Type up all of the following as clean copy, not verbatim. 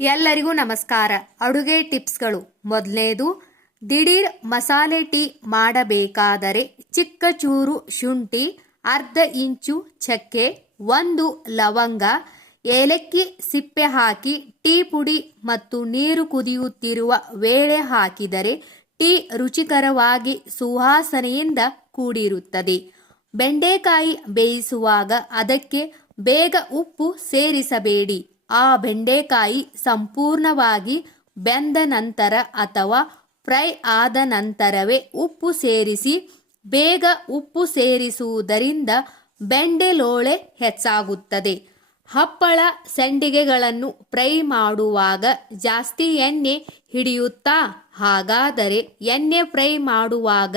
ಎಲ್ಲರಿಗೂ ನಮಸ್ಕಾರ. ಅಡುಗೆ ಟಿಪ್ಸ್ಗಳು. ಮೊದಲನೇದು, ದಿಢೀರ್ ಮಸಾಲೆ ಟೀ ಮಾಡಬೇಕಾದರೆ ಚಿಕ್ಕ ಚೂರು ಶುಂಠಿ, ಅರ್ಧ ಇಂಚು ಚಕ್ಕೆ, 1 ಲವಂಗ, ಏಲಕ್ಕಿ ಸಿಪ್ಪೆ ಹಾಕಿ ಟೀ ಪುಡಿ ಮತ್ತು ನೀರು ಕುದಿಯುತ್ತಿರುವ ವೇಳೆ ಹಾಕಿದರೆ ಟೀ ರುಚಿಕರವಾಗಿ ಸುವಾಸನೆಯಿಂದ ಕೂಡಿರುತ್ತದೆ. ಬೆಂಡೆಕಾಯಿ ಬೇಯಿಸುವಾಗ ಅದಕ್ಕೆ ಬೇಗ ಉಪ್ಪು ಸೇರಿಸಬೇಡಿ. ಆ ಬೆಂಡೆಕಾಯಿ ಸಂಪೂರ್ಣವಾಗಿ ಬೆಂದ ನಂತರ ಅಥವಾ ಫ್ರೈ ಆದ ನಂತರವೇ ಉಪ್ಪು ಸೇರಿಸಿ. ಬೇಗ ಉಪ್ಪು ಸೇರಿಸುವುದರಿಂದ ಬೆಂಡೆ ಲೋಳೆ ಹೆಚ್ಚಾಗುತ್ತದೆ. ಹಪ್ಪಳ ಸಂಡಿಗೆಗಳನ್ನು ಫ್ರೈ ಮಾಡುವಾಗ ಜಾಸ್ತಿ ಎಣ್ಣೆ ಹಿಡಿಯುತ್ತಾ? ಹಾಗಾದರೆ ಎಣ್ಣೆ ಫ್ರೈ ಮಾಡುವಾಗ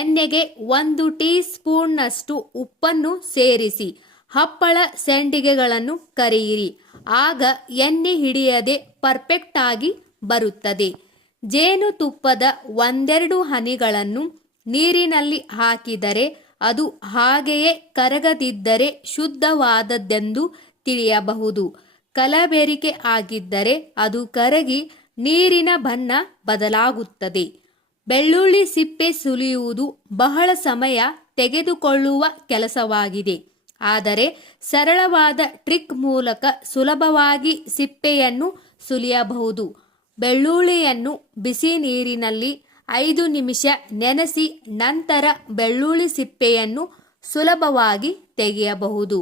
ಎಣ್ಣೆಗೆ 1 ಟೀ ಸ್ಪೂನ್ನಷ್ಟು ಉಪ್ಪನ್ನು ಸೇರಿಸಿ ಹಪ್ಪಳ ಸಂಡಿಗೆಗಳನ್ನು ಕರಿಯಿರಿ. ಆಗ ಎಣ್ಣೆ ಹಿಡಿಯದೆ ಪರ್ಫೆಕ್ಟ್ ಆಗಿ ಬರುತ್ತದೆ. ಜೇನುತುಪ್ಪದ 1-2 ಹನಿಗಳನ್ನು ನೀರಿನಲ್ಲಿ ಹಾಕಿದರೆ ಅದು ಹಾಗೆಯೇ ಕರಗದಿದ್ದರೆ ಶುದ್ಧವಾದದ್ದೆಂದು ತಿಳಿಯಬಹುದು. ಕಲಬೆರಿಕೆ ಆಗಿದ್ದರೆ ಅದು ಕರಗಿ ನೀರಿನ ಬಣ್ಣ ಬದಲಾಗುತ್ತದೆ. ಬೆಳ್ಳುಳ್ಳಿ ಸಿಪ್ಪೆ ಸುಲಿಯುವುದು ಬಹಳ ಸಮಯ ತೆಗೆದುಕೊಳ್ಳುವ ಕೆಲಸವಾಗಿದೆ. ಆದರೆ ಸರಳವಾದ ಟ್ರಿಕ್ ಮೂಲಕ ಸುಲಭವಾಗಿ ಸಿಪ್ಪೆಯನ್ನು ಸುಲಿಯಬಹುದು. ಬೆಳ್ಳುಳ್ಳಿಯನ್ನು ಬಿಸಿ ನೀರಿನಲ್ಲಿ 5 ನಿಮಿಷ ನೆನೆಸಿ ನಂತರ ಬೆಳ್ಳುಳ್ಳಿ ಸಿಪ್ಪೆಯನ್ನು ಸುಲಭವಾಗಿ ತೆಗೆಯಬಹುದು.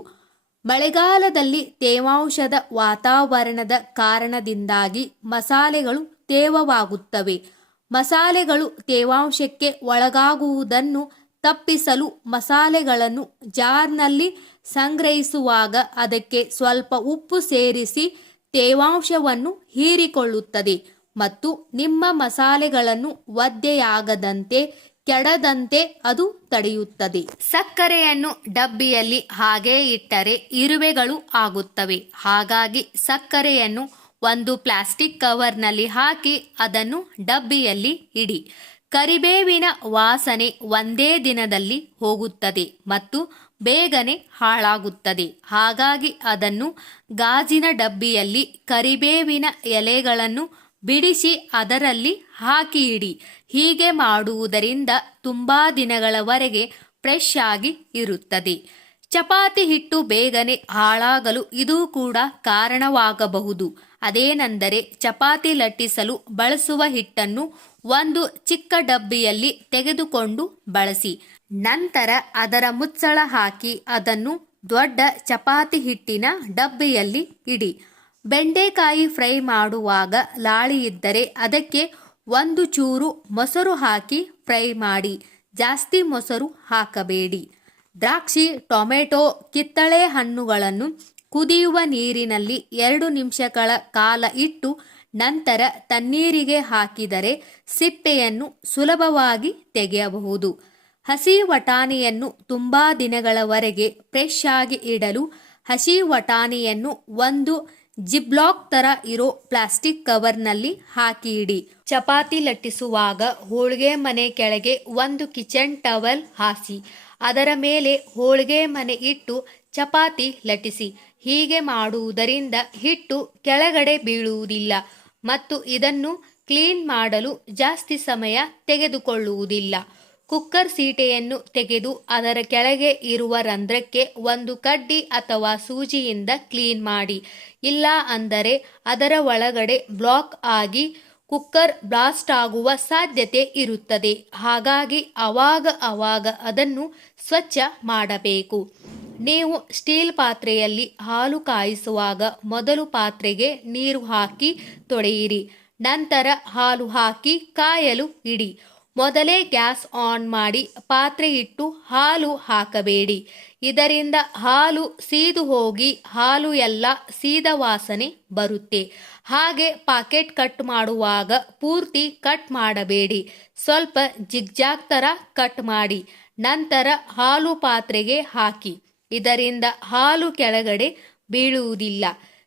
ಮಳೆಗಾಲದಲ್ಲಿ ತೇವಾಂಶದ ವಾತಾವರಣದ ಕಾರಣದಿಂದಾಗಿ ಮಸಾಲೆಗಳು ತೇವವಾಗುತ್ತವೆ. ಮಸಾಲೆಗಳು ತೇವಾಂಶಕ್ಕೆ ಒಳಗಾಗುವುದನ್ನು ತಪ್ಪಿಸಲು ಮಸಾಲೆಗಳನ್ನು ಜಾರ್ನಲ್ಲಿ ಸಂಗ್ರಹಿಸುವಾಗ ಅದಕ್ಕೆ ಸ್ವಲ್ಪ ಉಪ್ಪು ಸೇರಿಸಿ ತೇವಾಂಶವನ್ನು ಹೀರಿಕೊಳ್ಳುತ್ತದೆ ಮತ್ತು ನಿಮ್ಮ ಮಸಾಲೆಗಳನ್ನು ಒದ್ದೆಯಾಗದಂತೆ ಕೆಡದಂತೆ ಅದು ತಡೆಯುತ್ತದೆ. ಸಕ್ಕರೆಯನ್ನು ಡಬ್ಬಿಯಲ್ಲಿ ಹಾಗೇ ಇಟ್ಟರೆ ಇರುವೆಗಳು ಆಗುತ್ತವೆ. ಹಾಗಾಗಿ ಸಕ್ಕರೆಯನ್ನು ಒಂದು ಪ್ಲಾಸ್ಟಿಕ್ ಕವರ್ನಲ್ಲಿ ಹಾಕಿ ಅದನ್ನು ಡಬ್ಬಿಯಲ್ಲಿ ಇಡಿ. ಕರಿಬೇವಿನ ವಾಸನೆ ಒಂದೇ ದಿನದಲ್ಲಿ ಹೋಗುತ್ತದೆ ಮತ್ತು ಬೇಗನೆ ಹಾಳಾಗುತ್ತದೆ. ಹಾಗಾಗಿ ಅದನ್ನು ಗಾಜಿನ ಡಬ್ಬಿಯಲ್ಲಿ ಕರಿಬೇವಿನ ಎಲೆಗಳನ್ನು ಬಿಡಿಸಿ ಅದರಲ್ಲಿ ಹಾಕಿ ಇಡಿ. ಹೀಗೆ ಮಾಡುವುದರಿಂದ ತುಂಬಾ ದಿನಗಳವರೆಗೆ ಫ್ರೆಶ್ ಆಗಿ ಇರುತ್ತದೆ. ಚಪಾತಿ ಹಿಟ್ಟು ಬೇಗನೆ ಹಾಳಾಗಲು ಇದು ಕೂಡ ಕಾರಣವಾಗಬಹುದು. ಅದೇನೆಂದರೆ ಚಪಾತಿ ಲಟ್ಟಿಸಲು ಬಳಸುವ ಹಿಟ್ಟನ್ನು ಒಂದು ಚಿಕ್ಕ ಡಬ್ಬಿಯಲ್ಲಿ ತೆಗೆದುಕೊಂಡು ಬಳಸಿ. ನಂತರ ಅದರ ಮುಚ್ಚಳ ಹಾಕಿ ಅದನ್ನು ದೊಡ್ಡ ಚಪಾತಿ ಹಿಟ್ಟಿನ ಡಬ್ಬಿಯಲ್ಲಿ ಇಡಿ. ಬೆಂಡೆಕಾಯಿ ಫ್ರೈ ಮಾಡುವಾಗ ಲಾಳಿ ಇದ್ದರೆ ಅದಕ್ಕೆ 1 ಚೂರು ಮೊಸರು ಹಾಕಿ ಫ್ರೈ ಮಾಡಿ. ಜಾಸ್ತಿ ಮೊಸರು ಹಾಕಬೇಡಿ. ದ್ರಾಕ್ಷಿ, ಟೊಮೆಟೊ, ಕಿತ್ತಳೆ ಹಣ್ಣುಗಳನ್ನು ಕುದಿಯುವ ನೀರಿನಲ್ಲಿ 2 ನಿಮಿಷಗಳ ಕಾಲ ಇಟ್ಟು ನಂತರ ತಣ್ಣೀರಿಗೆ ಹಾಕಿದರೆ ಸಿಪ್ಪೆಯನ್ನು ಸುಲಭವಾಗಿ ತೆಗೆಯಬಹುದು. ಹಸಿ ವಟಾಣಿಯನ್ನು ತುಂಬಾ ದಿನಗಳವರೆಗೆ ಫ್ರೆಶ್ ಆಗಿ ಇಡಲು ಹಸಿ ವಟಾಣಿಯನ್ನು ಒಂದು ಜಿಪ್ಲಾಕ್ ತರ ಇರೋ ಪ್ಲಾಸ್ಟಿಕ್ ಕವರ್ನಲ್ಲಿ ಹಾಕಿ ಇಡಿ. ಚಪಾತಿ ಲಟ್ಟಿಸುವಾಗ ಹೋಳಿಗೆ ಮನೆ ಕೆಳಗೆ 1 ಕಿಚನ್ ಟವಲ್ ಹಾಸಿ ಅದರ ಮೇಲೆ ಹೋಳಿಗೆ ಮನೆ ಇಟ್ಟು ಚಪಾತಿ ಲಟ್ಟಿಸಿ. ಹೀಗೆ ಮಾಡುವುದರಿಂದ ಹಿಟ್ಟು ಕೆಳಗಡೆ ಬೀಳುವುದಿಲ್ಲ ಮತ್ತು ಇದನ್ನು ಕ್ಲೀನ್ ಮಾಡಲು ಜಾಸ್ತಿ ಸಮಯ ತೆಗೆದುಕೊಳ್ಳುವುದಿಲ್ಲ. ಕುಕ್ಕರ್ ಸೀಟೆಯನ್ನು ತೆಗೆದು ಅದರ ಕೆಳಗೆ ಇರುವ ರಂಧ್ರಕ್ಕೆ 1 ಕಡ್ಡಿ ಅಥವಾ ಸೂಜಿಯಿಂದ ಕ್ಲೀನ್ ಮಾಡಿ. ಇಲ್ಲ ಅಂದರೆ ಅದರ ಒಳಗಡೆ ಬ್ಲಾಕ್ ಆಗಿ ಕುಕ್ಕರ್ ಬ್ಲಾಸ್ಟ್ ಆಗುವ ಸಾಧ್ಯತೆ ಇರುತ್ತದೆ. ಹಾಗಾಗಿ ಅವಾಗ ಅದನ್ನು ಸ್ವಚ್ಛ ಮಾಡಬೇಕು. ನೀವು ಸ್ಟೀಲ್ ಪಾತ್ರೆಯಲ್ಲಿ ಹಾಲು ಕಾಯಿಸುವಾಗ ಮೊದಲು ಪಾತ್ರೆಗೆ ನೀರು ಹಾಕಿ ತೊಳೆಯಿರಿ. ನಂತರ ಹಾಲು ಹಾಕಿ ಕಾಯಲು ಇಡಿ. ಮೊದಲೇ ಗ್ಯಾಸ್ ಆನ್ ಮಾಡಿ ಪಾತ್ರೆ ಇಟ್ಟು ಹಾಲು ಹಾಕಬೇಡಿ. ಇದರಿಂದ ಹಾಲು ಸೀದು ಹೋಗಿ ಹಾಲು ಎಲ್ಲ ಸೀದ ವಾಸನೆ ಬರುತ್ತೆ. ಹಾಗೆ ಪಾಕೆಟ್ ಕಟ್ ಮಾಡುವಾಗ ಪೂರ್ತಿ ಕಟ್ ಮಾಡಬೇಡಿ. ಸ್ವಲ್ಪ ಜಿಗ್ಜಾಗ್ ತರ ಕಟ್ ಮಾಡಿ ನಂತರ ಹಾಲು ಪಾತ್ರೆಗೆ ಹಾಕಿ. ಇದರಿಂದ ಹಾಲು ಕೆಳಗಡೆ ಬೀಳುವುದಿಲ್ಲ.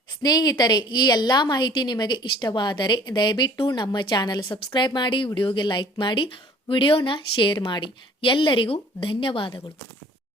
ಸ್ನೇಹಿತರೆ, ಈ ಎಲ್ಲ ಮಾಹಿತಿ ನಿಮಗೆ ಇಷ್ಟವಾದರೆ ದಯವಿಟ್ಟು ನಮ್ಮ ಚಾನಲ್ ಸಬ್ಸ್ಕ್ರೈಬ್ ಮಾಡಿ, ವಿಡಿಯೋಗೆ ಲೈಕ್ ಮಾಡಿ, ವಿಡಿಯೋನ ಶೇರ್ ಮಾಡಿ. ಎಲ್ಲರಿಗೂ ಧನ್ಯವಾದಗಳು.